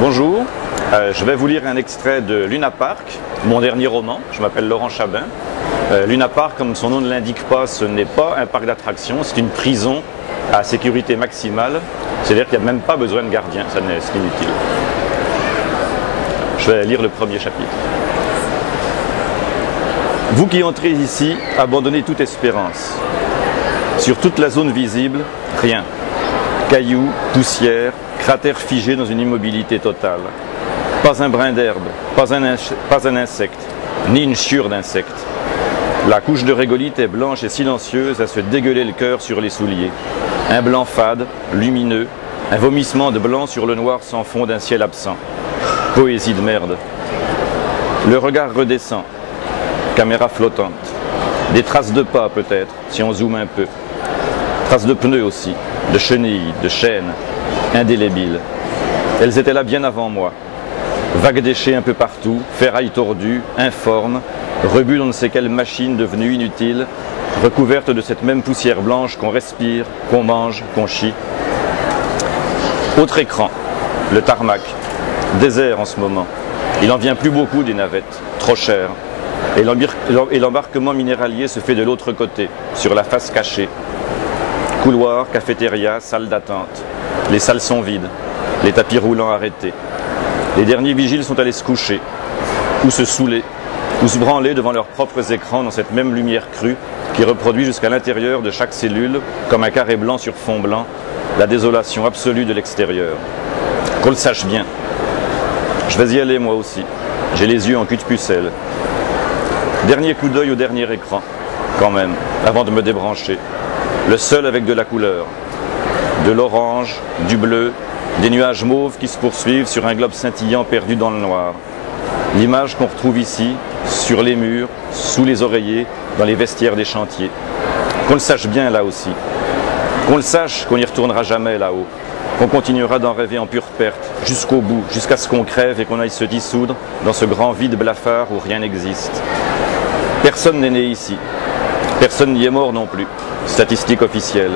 Bonjour, je vais vous lire un extrait de Luna Park, mon dernier roman. Je m'appelle Laurent Chabin. Luna Park, comme son nom ne l'indique pas, ce n'est pas un parc d'attractions, c'est une prison à sécurité maximale. C'est-à-dire qu'il n'y a même pas besoin de gardien, c'est inutile. Je vais lire le premier chapitre. Vous qui entrez ici, abandonnez toute espérance. Sur toute la zone visible, rien. Cailloux, poussière, cratères figés dans une immobilité totale. Pas un brin d'herbe, pas un insecte, ni une chiure d'insecte. La couche de régolithe est blanche et silencieuse à se dégueuler le cœur sur les souliers. Un blanc fade, lumineux, un vomissement de blanc sur le noir sans fond d'un ciel absent. Poésie de merde. Le regard redescend. Caméra flottante. Des traces de pas peut-être, si on zoome un peu. Traces de pneus aussi, de chenilles, de chaînes, indélébiles. Elles étaient là bien avant moi. Vagues déchets un peu partout, ferrailles tordues, informes, rebuts on ne sait quelle machine devenue inutile, recouverte de cette même poussière blanche qu'on respire, qu'on mange, qu'on chie. Autre écran, le tarmac, désert en ce moment. Il n'en vient plus beaucoup des navettes, trop cher. Et l'embarquement minéralier se fait de l'autre côté, sur la face cachée. Couloir, cafétéria, salle d'attente. Les salles sont vides, les tapis roulants arrêtés. Les derniers vigiles sont allés se coucher, ou se saouler, ou se branler devant leurs propres écrans dans cette même lumière crue qui reproduit jusqu'à l'intérieur de chaque cellule, comme un carré blanc sur fond blanc, la désolation absolue de l'extérieur. Qu'on le sache bien. Je vais y aller moi aussi. J'ai les yeux en cul de pucelle. Dernier coup d'œil au dernier écran, quand même, avant de me débrancher. Le seul avec de la couleur. De l'orange, du bleu, des nuages mauves qui se poursuivent sur un globe scintillant perdu dans le noir. L'image qu'on retrouve ici, sur les murs, sous les oreillers, dans les vestiaires des chantiers. Qu'on le sache bien là aussi. Qu'on le sache qu'on n'y retournera jamais là-haut. Qu'on continuera d'en rêver en pure perte, jusqu'au bout, jusqu'à ce qu'on crève et qu'on aille se dissoudre dans ce grand vide blafard où rien n'existe. Personne n'est né ici. Personne n'y est mort non plus. Statistique officielle.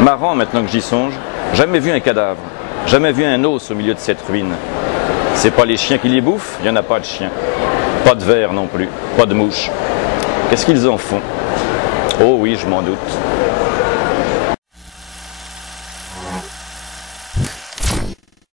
Marrant maintenant que j'y songe, jamais vu un cadavre, jamais vu un os au milieu de cette ruine. C'est pas les chiens qui les bouffent, il n'y en a pas de chiens. Pas de vers non plus, pas de mouches. Qu'est-ce qu'ils en font? Oh oui, je m'en doute.